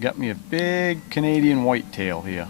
Got me a big Canadian whitetail here.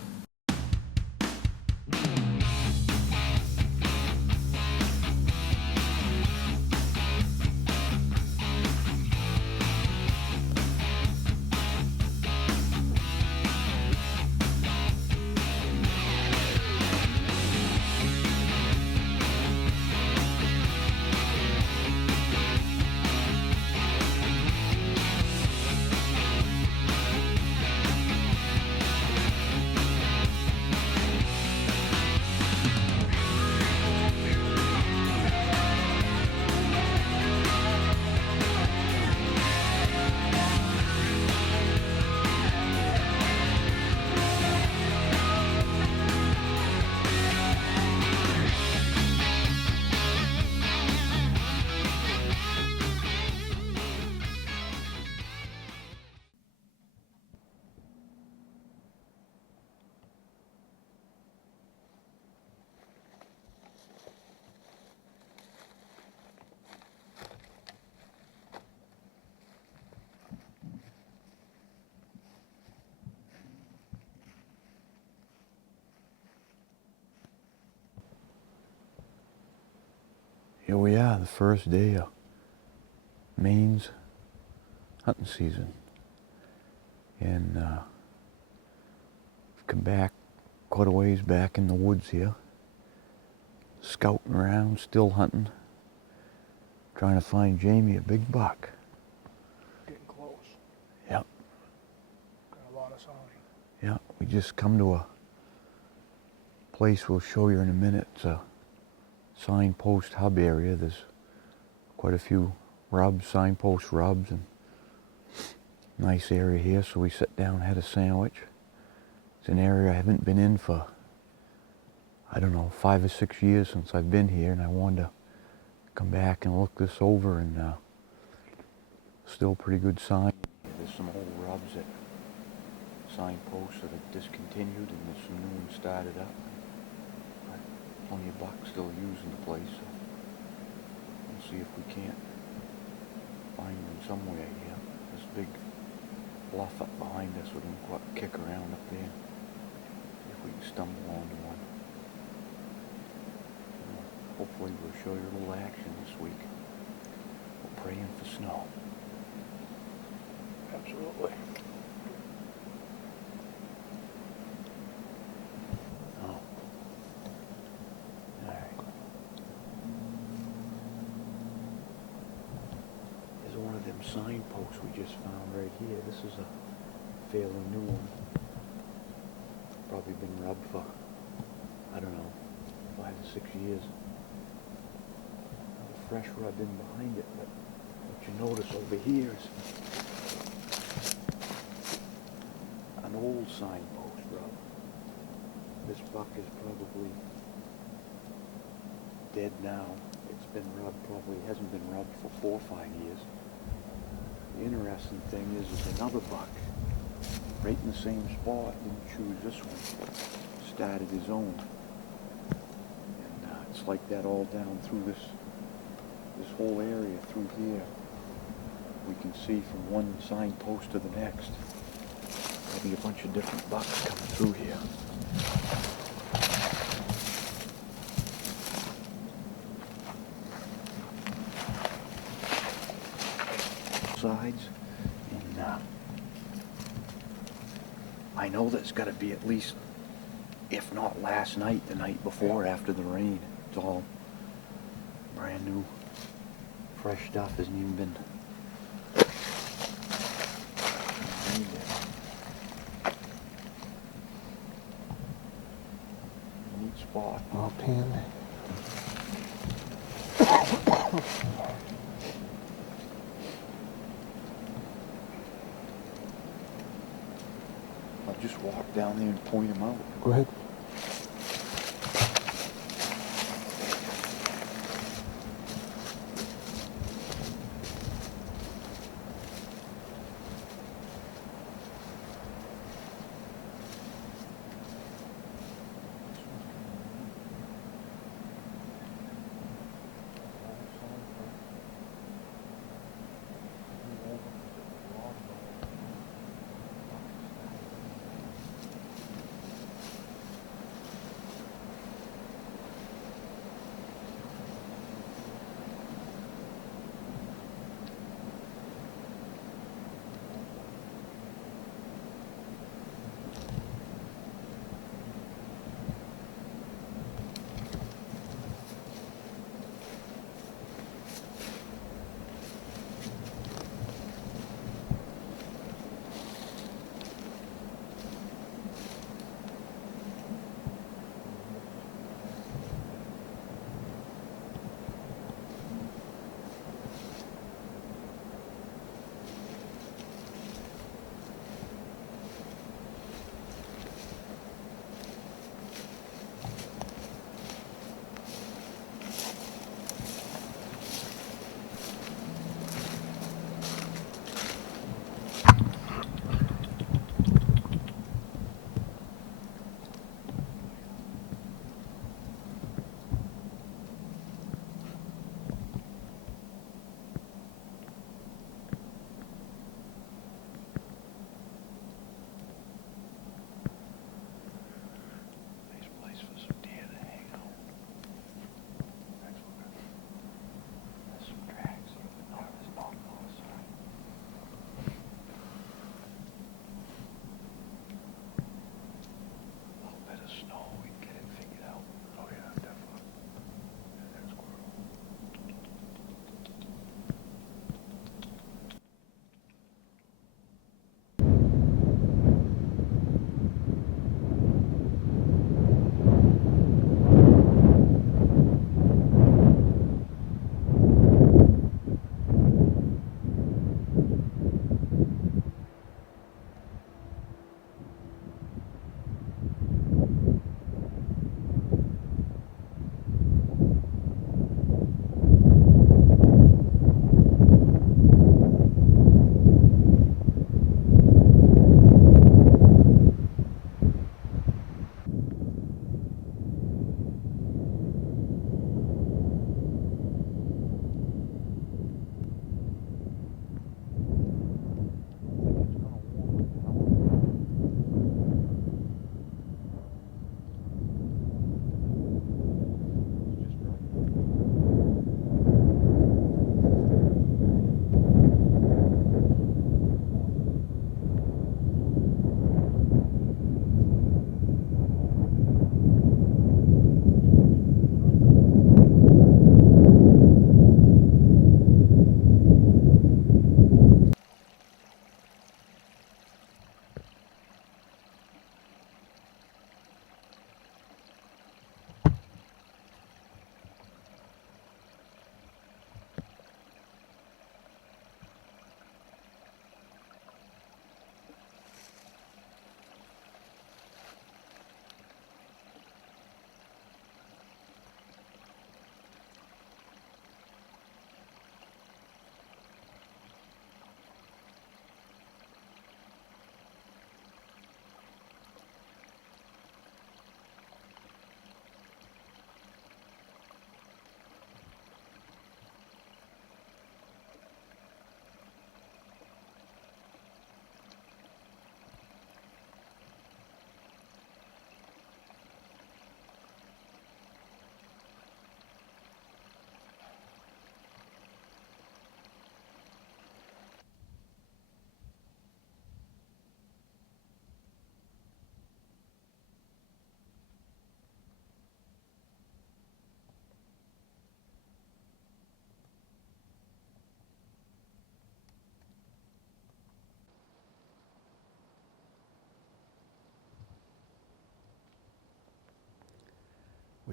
Here we are, the first day of Maine's hunting season. And I've come back quite a ways back in the woods here, scouting around, still hunting, trying to find Jamie a big buck. Getting close. Yep. Got a lot of sign. Yeah, we just come to a place we'll show you in a minute. It's a signpost hub area. There's quite a few rubs, signpost rubs, and nice area here. So we sat down, had a sandwich. It's an area I haven't been in for, I don't know, 5 or 6 years since I've been here, and I wanted to come back and look this over, and still pretty good sign. There's some old rubs at signposts that are discontinued, and there's some new ones started up. Plenty of bucks still using the place, so we'll see if we can't find them somewhere here. This big bluff up behind us with them kick around up there. See if we can stumble onto one. Hopefully we'll show you a little action this week. We're praying for snow. Absolutely. One of them signposts we just found right here. This is a fairly new one. Probably been rubbed for, I don't know, 5 or 6 years. There's a fresh rub in behind it, but what you notice over here is an old signpost rub. This buck is probably dead now. It's been rubbed, probably hasn't been rubbed for 4 or 5 years. The interesting thing is another buck, right in the same spot, didn't choose this one, started his own. And it's like that all down through this whole area through here. We can see from one signpost to the next. There'll be a bunch of different bucks coming through here. Sides, and I know that's got to be at least, if not last night, the night before, after the rain. It's all brand new, fresh stuff. Hasn't even been rained yet. Neat spot. Oh, pin. I'll just walk down there and point him out. Go ahead.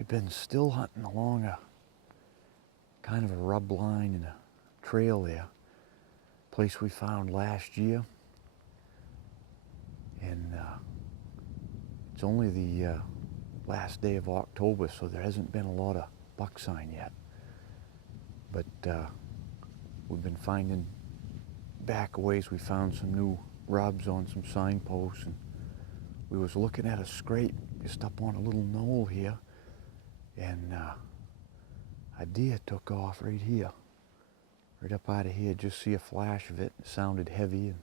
We've been still hunting along a kind of a rub line and a trail there. Place we found last year. And it's only the last day of October, so there hasn't been a lot of buck sign yet. But we've been finding back ways. We found some new rubs on some signposts, and we was looking at a scrape just up on a little knoll here, and a deer took off right here, right up out of here. Just see a flash of it. It sounded heavy, and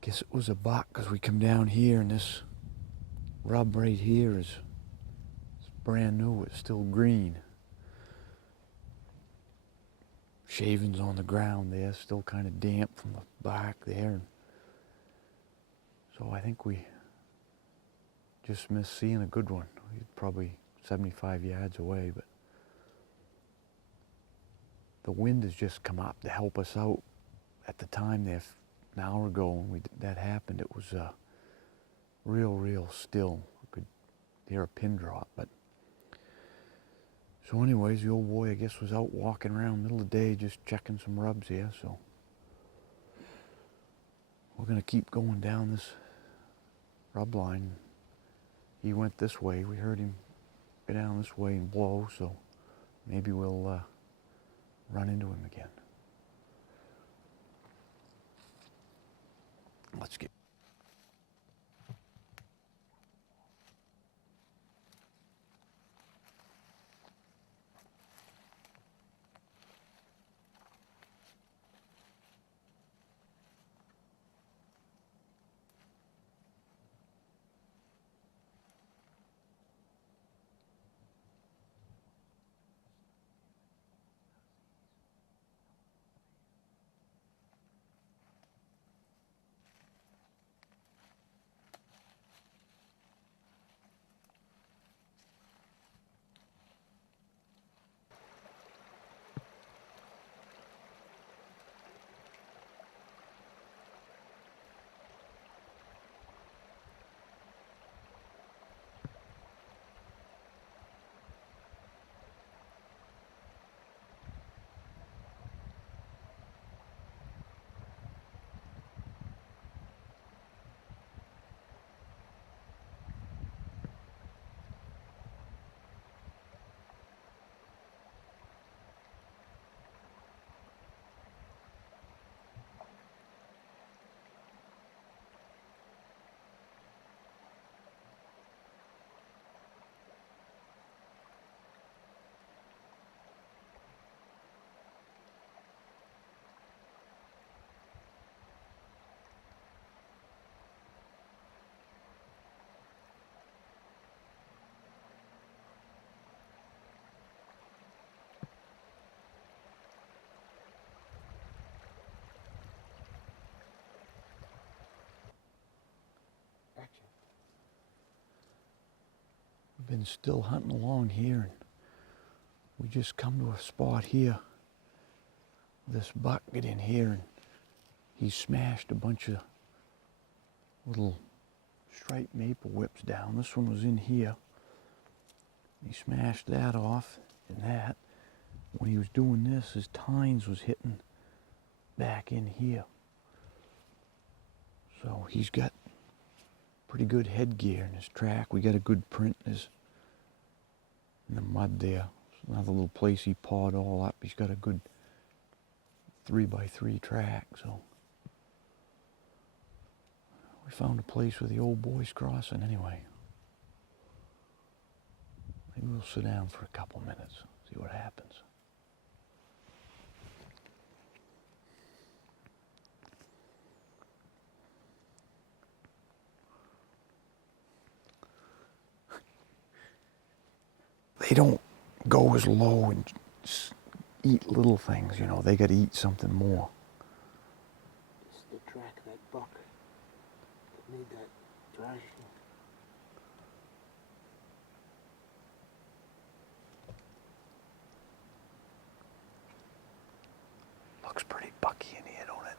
guess it was a buck, because we come down here and this rub right here is brand new. It's still green. Shavings on the ground there, still kind of damp from the bark there. So I think we just missed seeing a good one. He's probably 75 yards away, but the wind has just come up to help us out. At the time there, an hour ago when that happened, it was real still. We could hear a pin drop. But so anyways, the old boy, I guess, was out walking around middle of the day just checking some rubs here. So we're gonna keep going down this rub line. He went this way. We heard him go down this way and blow, so maybe we'll run into him again. Let's get. We've been still hunting along here, and we just come to a spot here. This buck get in here, and he smashed a bunch of little striped maple whips down. This one was in here. He smashed that off, and that. When he was doing this, his tines was hitting back in here. So he's got pretty good headgear in his track. We got a good print in the mud there. It's another little place he pawed all up. He's got a good 3x3 track. So we found a place where the old boy's crossing anyway. Maybe we'll sit down for a couple minutes, see what happens. They don't go as low and eat little things, you know. They got to eat something more. It's the track that buck that made that thrashing. Looks pretty bucky in here, don't it?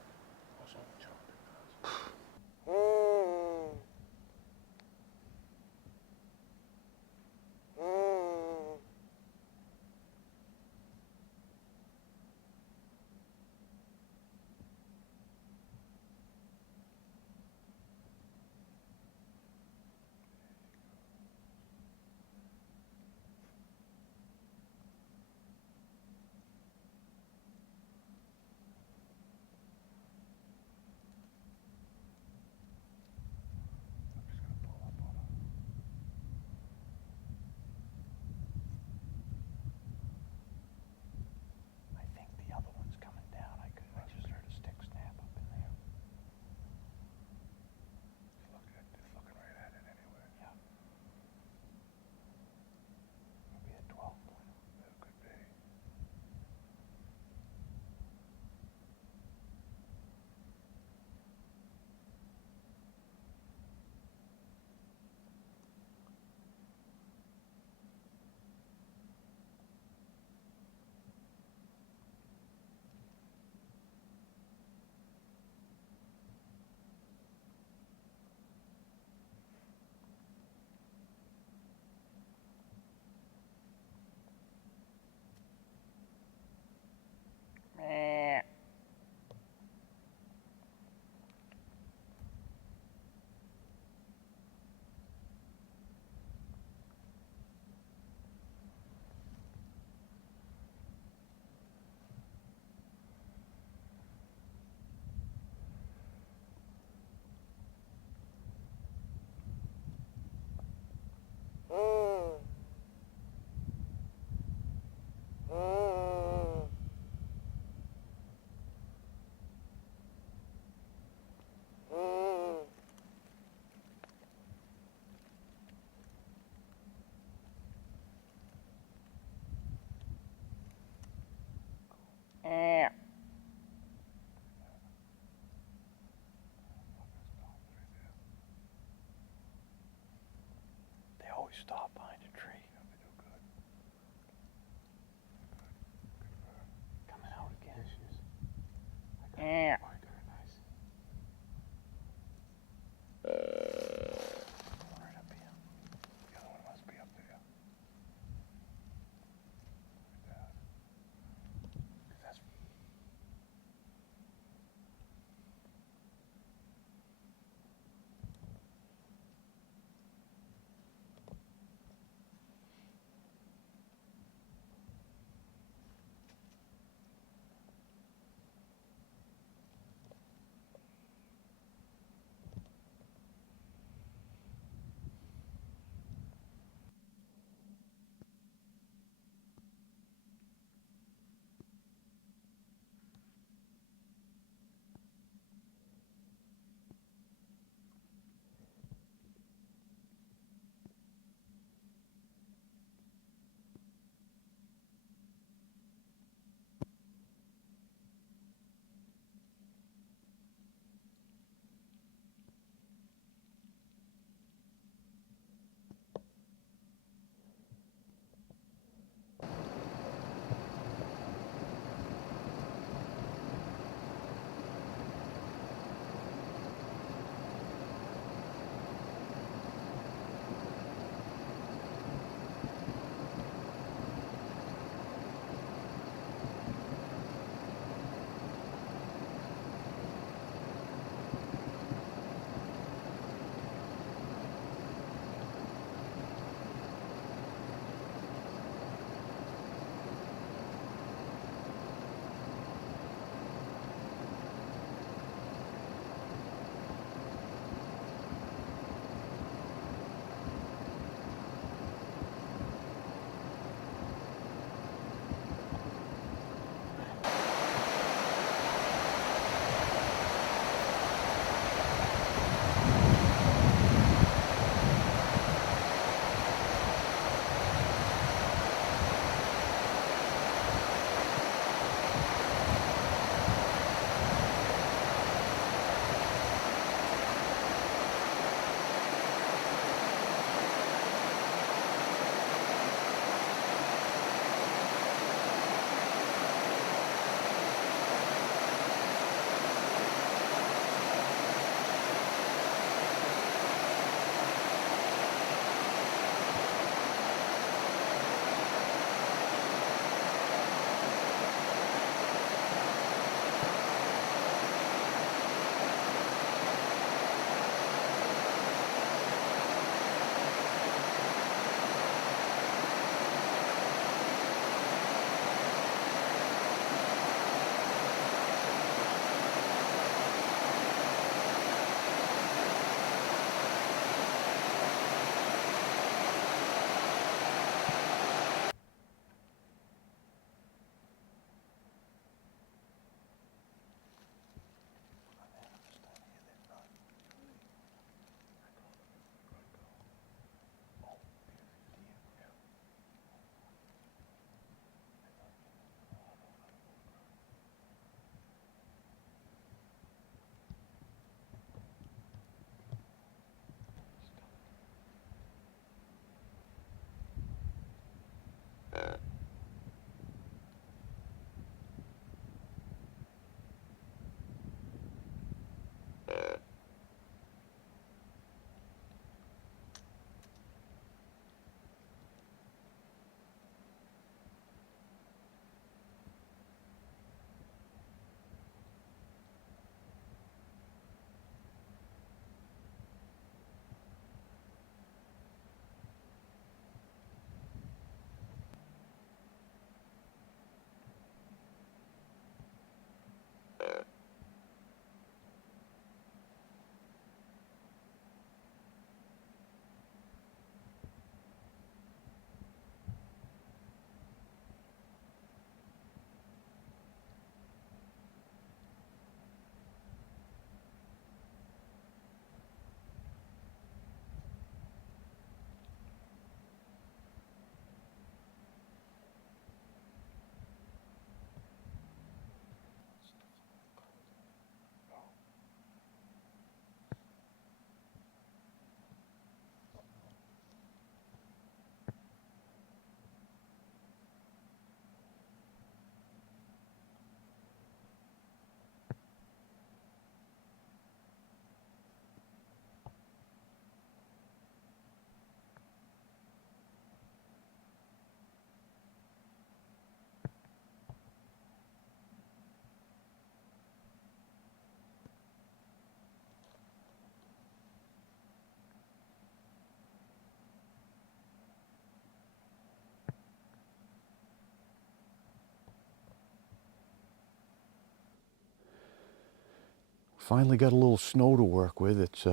finally got a little snow to work with. It's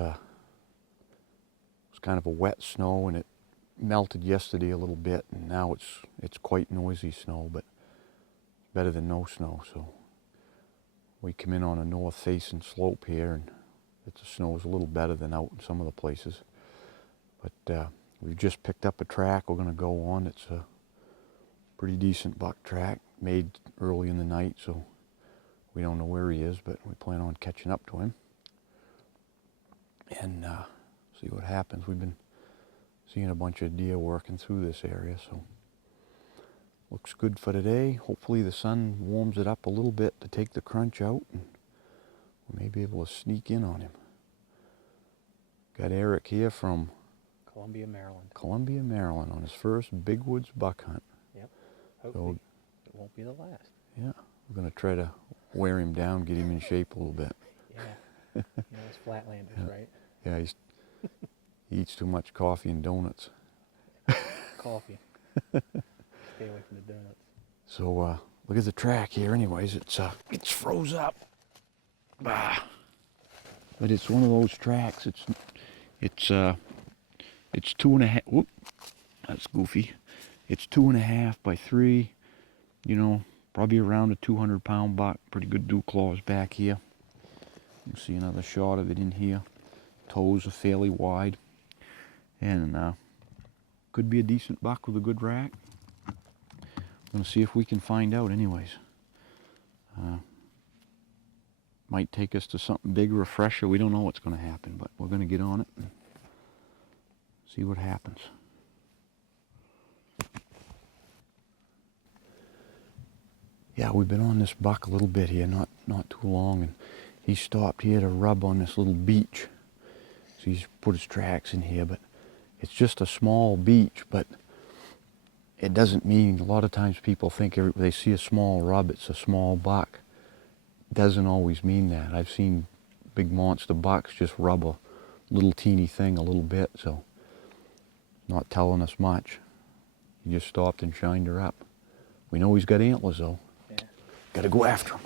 kind of a wet snow, and it melted yesterday a little bit, and now it's quite noisy snow, but better than no snow. So we come in on a north-facing slope here, and the snow is a little better than out in some of the places. But we've just picked up a track we're going to go on. It's a pretty decent buck track, made early in the night, so we don't know where he is, but we plan on catching up to him and see what happens. We've been seeing a bunch of deer working through this area, so looks good for today. Hopefully the sun warms it up a little bit to take the crunch out, and we may be able to sneak in on him. Got Eric here from Columbia, Maryland, on his first big woods buck hunt. Yep. Hopefully it won't be the last. Yeah, we're going to try to wear him down, get him in shape a little bit. Yeah. You know, it's Flatlanders, right? Yeah, he eats too much coffee and donuts. Coffee. Stay away from the donuts. So look at the track here. Anyways, it's froze up. Bah. But it's one of those tracks. It's 2.5. Whoop, that's goofy. It's 2.5 by 3. You know, probably around a 200-pound buck. Pretty good dew claws back here. You see another shot of it in here. Toes are fairly wide, and could be a decent buck with a good rack. I'm gonna see if we can find out. Anyways, might take us to something bigger, a fresher. We don't know what's gonna happen, but we're gonna get on it and see what happens. Yeah, we've been on this buck a little bit here, not too long, and he stopped here to rub on this little beach. So he's put his tracks in here, but it's just a small beach, but it doesn't mean, a lot of times people think they see a small rub, it's a small buck. Doesn't always mean that. I've seen big monster bucks just rub a little teeny thing a little bit, so not telling us much. He just stopped and shined her up. We know he's got antlers though. Yeah. Gotta go after him.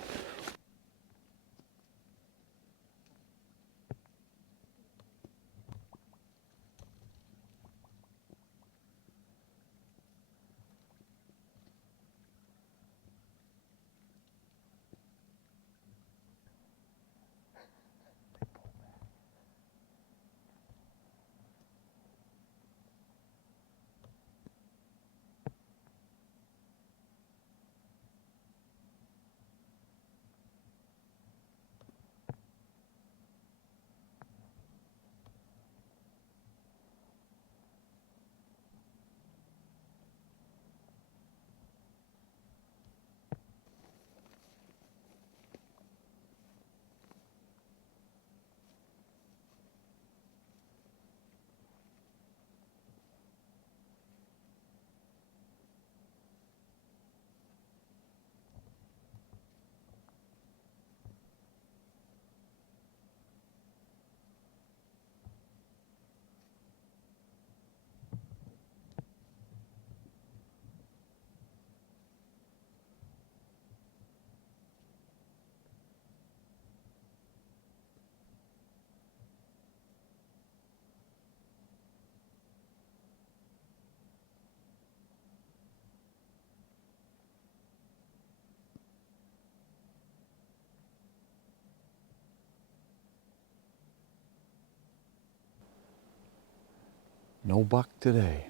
No buck today.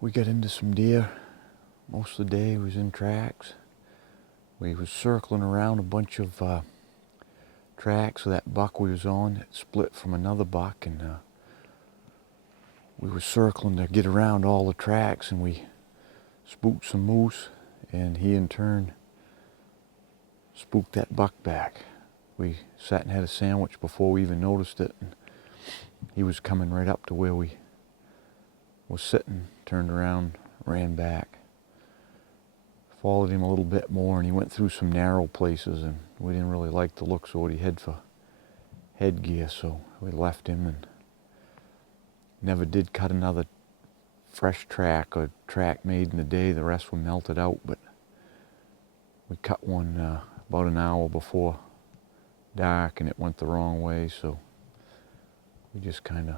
We got into some deer. Most of the day was in tracks. We was circling around a bunch of tracks. So that buck we was on, it split from another buck, and we were circling to get around all the tracks, and we spooked some moose, and he in turn spooked that buck back. We sat and had a sandwich before we even noticed it, and he was coming right up to where we was sitting, turned around, ran back. Followed him a little bit more, and he went through some narrow places, and we didn't really like the looks of what he had for headgear, so we left him and never did cut another fresh track or track made in the day. The rest were melted out, but we cut one about an hour before dark and it went the wrong way, so we just kind of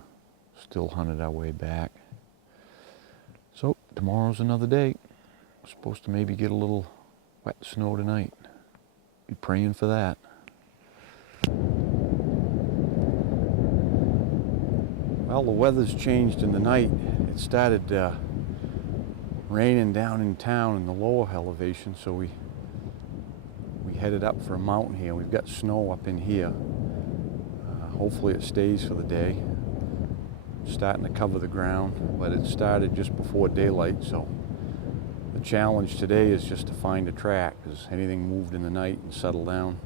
still hunted our way back. So tomorrow's another day. We're supposed to maybe get a little wet snow tonight. Be praying for that. Well, the weather's changed in the night. It started raining down in town in the lower elevation, so we headed up for a mountain here. We've got snow up in here. Hopefully it stays for the day. Starting to cover the ground, but it started just before daylight, so the challenge today is just to find a track, because anything moved in the night and settled down,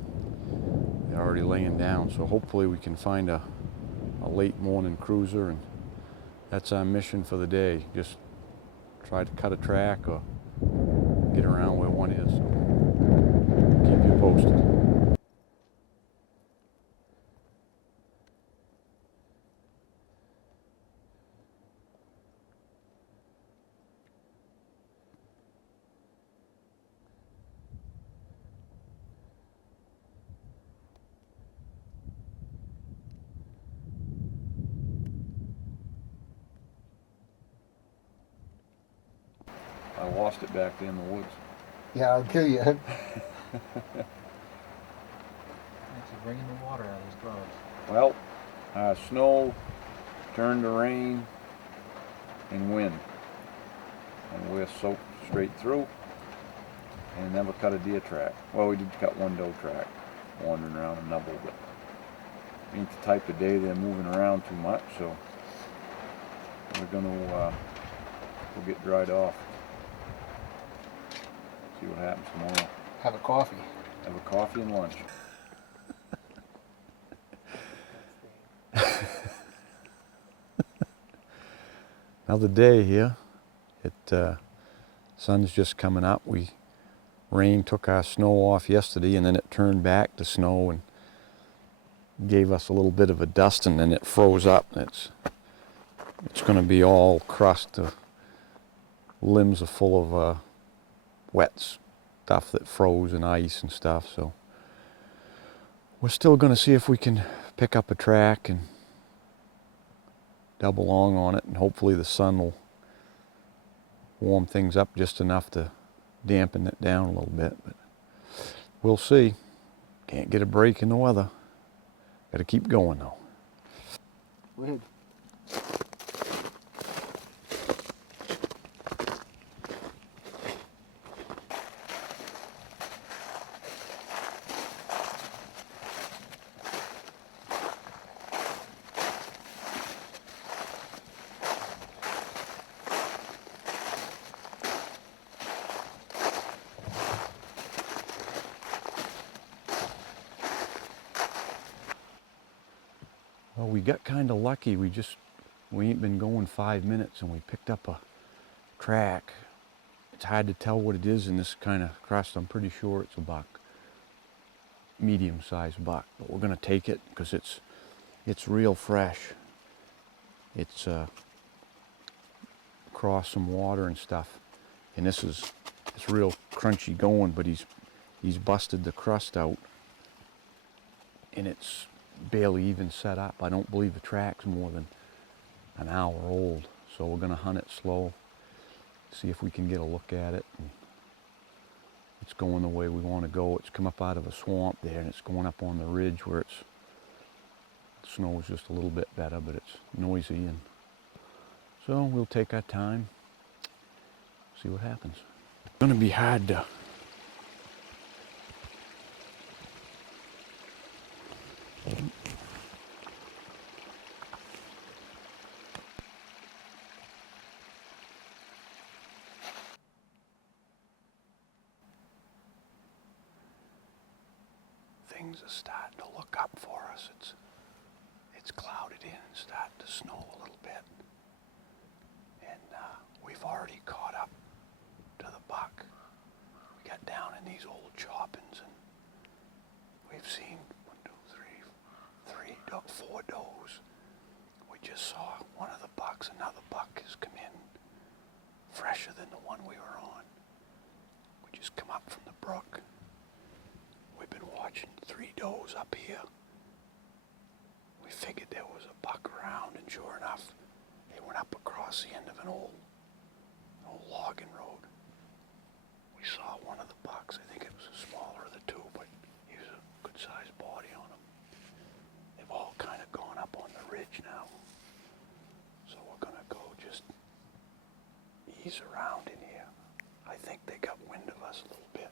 they're already laying down. So hopefully we can find a late morning cruiser, and that's our mission for the day. Just try to cut a track or get around where one is. So keep you posted. I lost it back there in the woods. Yeah, I'll kill you. Actually bringing the water out of his gloves. Well, snow turned to rain and wind, and we're soaked straight through and never cut a deer track. Well, we did cut one doe track wandering around a nubble, but ain't the type of day they're moving around too much, so we're gonna we'll get dried off. See what happens tomorrow. Have a coffee. Have a coffee and lunch. Another day here. Sun's just coming up. Rain took our snow off yesterday, and then it turned back to snow and gave us a little bit of a dust, and then it froze up, and it's going to be all crust. The limbs are full of wet stuff that froze and ice and stuff. So we're still going to see if we can pick up a track and double long on it, and hopefully the sun will warm things up just enough to dampen it down a little bit, but we'll see. Can't get a break in the weather. Got to keep going though. Go ahead. Well, we got kind of lucky. We ain't been going 5 minutes and we picked up a track. It's hard to tell what it is in this kind of crust. I'm pretty sure it's a buck, medium-sized buck, but we're gonna take it because it's real fresh. It's across some water and stuff, and it's real crunchy going, but he's busted the crust out, and it's barely even set up. I don't believe the track's more than an hour old, so we're gonna hunt it slow, see if we can get a look at it. And it's going the way we want to go. It's come up out of a swamp there, and it's going up on the ridge where the snow is just a little bit better, but it's noisy, and so we'll take our time, see what happens. It's gonna be hard to things are starting to look up for us. It's clouded in and starting to snow a little bit. And we've already caught up to the buck. We got down in these old choppings, and we've seen 4 does. We just saw one of the bucks. Another buck has come in fresher than the one we were on. We just come up from the brook. We've been watching 3 does. does up here. We figured there was a buck around, and sure enough, they went up across the end of an old logging road. We saw one of the bucks. I think it was the smaller of the two, but he was a good-sized body on him. They've all kind of gone up on the ridge now. So we're going to go just ease around in here. I think they got wind of us a little bit.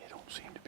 They don't seem to